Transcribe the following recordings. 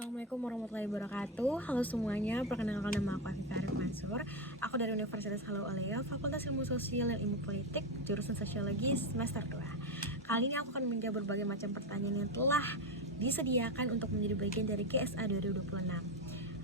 Assalamualaikum warahmatullahi wabarakatuh. Halo semuanya, perkenalkan nama aku Afifah Arif Mansur. Aku dari Universitas Halu Oleo, Fakultas Ilmu Sosial dan Ilmu Politik, jurusan Sosiologi semester 2. Kali ini aku akan menjawab berbagai macam pertanyaan yang telah disediakan untuk menjadi bagian dari KSA 2026.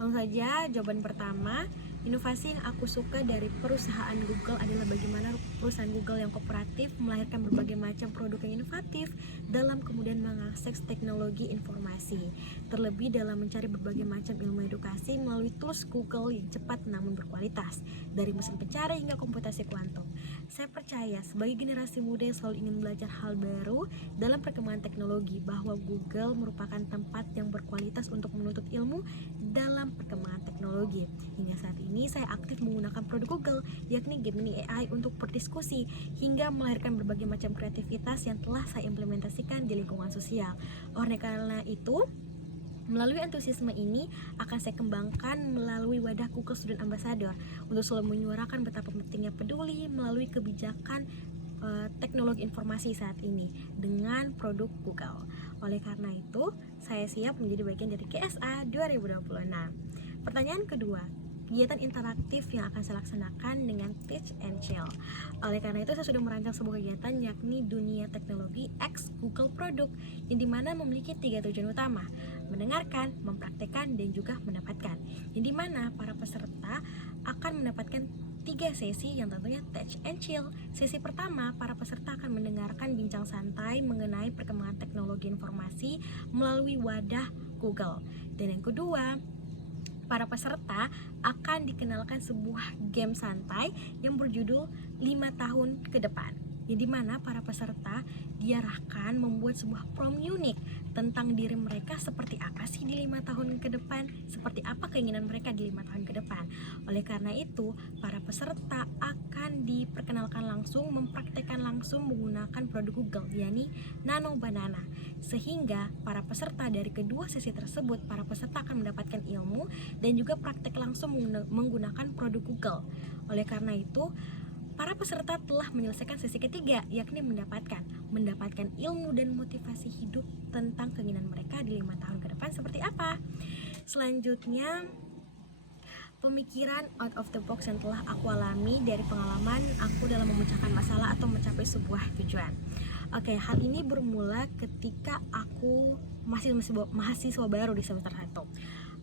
Langsung saja, jawaban pertama, inovasi yang aku suka dari perusahaan Google adalah bagaimana perusahaan Google yang kooperatif melahirkan berbagai macam produk yang inovatif dalam kemudian mengakses teknologi informasi, terlebih dalam mencari berbagai macam ilmu edukasi melalui tools Google yang cepat namun berkualitas, dari mesin pencari hingga komputasi kuantum. Saya percaya sebagai generasi muda yang selalu ingin belajar hal baru dalam perkembangan teknologi, bahwa Google merupakan tempat yang berkualitas untuk menuntut ilmu dalam perkembangan teknologi. Hingga saat ini saya aktif menggunakan produk Google, yakni Gemini AI, untuk berdiskusi hingga melahirkan berbagai macam kreativitas yang telah saya implementasikan di lingkungan sosial. Oleh karena itu, melalui antusiasme ini akan saya kembangkan melalui wadah Google Student Ambassador untuk selalu menyuarakan betapa pentingnya peduli melalui kebijakan teknologi informasi saat ini dengan produk Google. Oleh karena itu, saya siap menjadi bagian dari KSA 2026. Pertanyaan kedua, kegiatan interaktif yang akan saya laksanakan dengan Teach and Chill. Oleh karena itu, saya sudah merancang sebuah kegiatan yakni Dunia Teknologi X Google Produk, yang dimana memiliki 3 tujuan utama: mendengarkan, mempraktekkan, dan juga mendapatkan. Yang dimana para peserta akan mendapatkan 3 sesi yang tentunya Teach and Chill. Sesi pertama, para peserta akan mendengarkan bincang santai mengenai perkembangan teknologi informasi melalui wadah Google. Dan yang kedua, para peserta akan dikenalkan sebuah game santai yang berjudul 5 tahun ke depan, yang dimana para peserta diarahkan membuat sebuah prompt unik tentang diri mereka, seperti apa sih di 5 tahun ke depan, seperti apa keinginan mereka di 5 tahun ke depan. Oleh karena itu, para peserta akan diperkenalkan langsung, mempraktekkan langsung menggunakan produk Google, yakni Nano Banana. Sehingga para peserta dari kedua sesi tersebut, para peserta akan mendapatkan ilmu dan juga praktek langsung menggunakan produk Google. Oleh karena itu, para peserta telah menyelesaikan sesi ketiga, yakni mendapatkan ilmu dan motivasi hidup tentang keinginan mereka di 5 tahun ke depan seperti apa. Selanjutnya, pemikiran out of the box yang telah aku alami dari pengalaman aku dalam memecahkan masalah atau mencapai sebuah tujuan. Oke, hal ini bermula ketika aku masih mahasiswa baru di semester 1.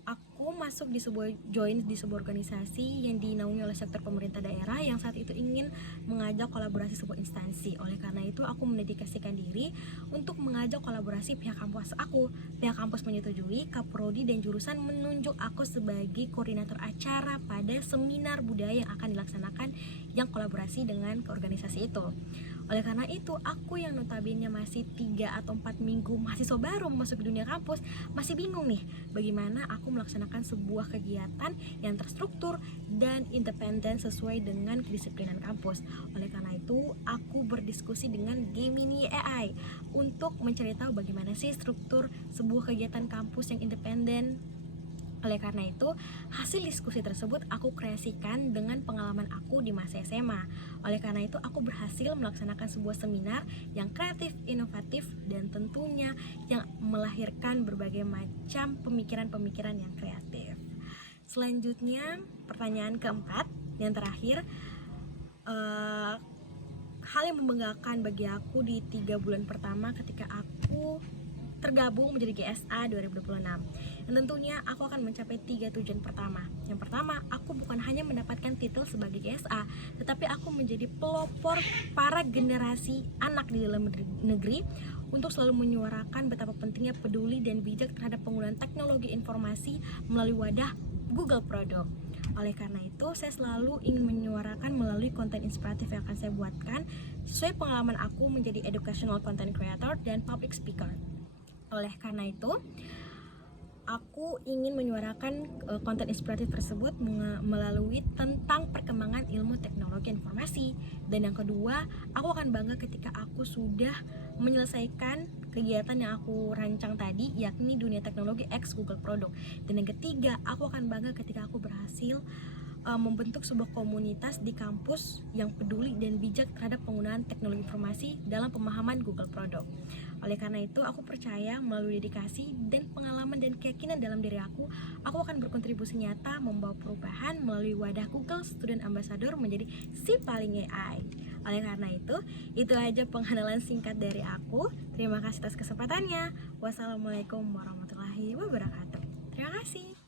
Aku masuk di sebuah organisasi yang dinaungi oleh sektor pemerintah daerah yang saat itu ingin mengajak kolaborasi sebuah instansi. Oleh karena itu, aku mendedikasikan diri untuk mengajak kolaborasi pihak kampus aku. Pihak kampus menyetujui, Kaprodi dan jurusan menunjuk aku sebagai koordinator acara pada seminar budaya yang akan dilaksanakan yang kolaborasi dengan organisasi itu. Oleh karena itu, aku yang notabene masih 3 atau 4 minggu mahasiswa baru masuk ke dunia kampus, masih bingung nih bagaimana aku melaksanakan sebuah kegiatan yang terstruktur dan independen sesuai dengan kedisiplinan kampus. Oleh karena itu, aku berdiskusi dengan Gemini AI untuk mencari tahu bagaimana sih struktur sebuah kegiatan kampus yang independen. Oleh karena itu, hasil diskusi tersebut aku kreasikan dengan pengalaman aku di masa SMA. Oleh karena itu, aku berhasil melaksanakan sebuah seminar yang kreatif, inovatif, dan tentunya yang melahirkan berbagai macam pemikiran-pemikiran yang kreatif. Selanjutnya, pertanyaan keempat, yang terakhir, hal yang membanggakan bagi aku di 3 bulan pertama ketika aku tergabung menjadi GSA 2026. Dan tentunya aku akan mencapai 3 tujuan pertama. Yang pertama, aku bukan hanya mendapatkan titel sebagai GSA, tetapi aku menjadi pelopor para generasi anak di dalam negeri untuk selalu menyuarakan betapa pentingnya peduli dan bijak terhadap penggunaan teknologi informasi melalui wadah Google Produk. Oleh karena itu, saya selalu ingin menyuarakan melalui konten inspiratif yang akan saya buatkan sesuai pengalaman aku menjadi educational content creator dan public speaker. Oleh karena itu, aku ingin menyuarakan konten inspiratif tersebut melalui tentang perkembangan ilmu teknologi informasi. Dan yang kedua, aku akan bangga ketika aku sudah menyelesaikan kegiatan yang aku rancang tadi, yakni Dunia Teknologi X Google Produk. Dan yang ketiga, aku akan bangga ketika aku berhasil membentuk sebuah komunitas di kampus yang peduli dan bijak terhadap penggunaan teknologi informasi dalam pemahaman Google Product. Oleh karena itu, aku percaya melalui dedikasi dan pengalaman dan keyakinan dalam diri aku akan berkontribusi nyata membawa perubahan melalui wadah Google Student Ambassador menjadi si paling AI. Oleh karena itu aja pengenalan singkat dari aku. Terima kasih atas kesempatannya. Wassalamualaikum warahmatullahi wabarakatuh. Terima kasih.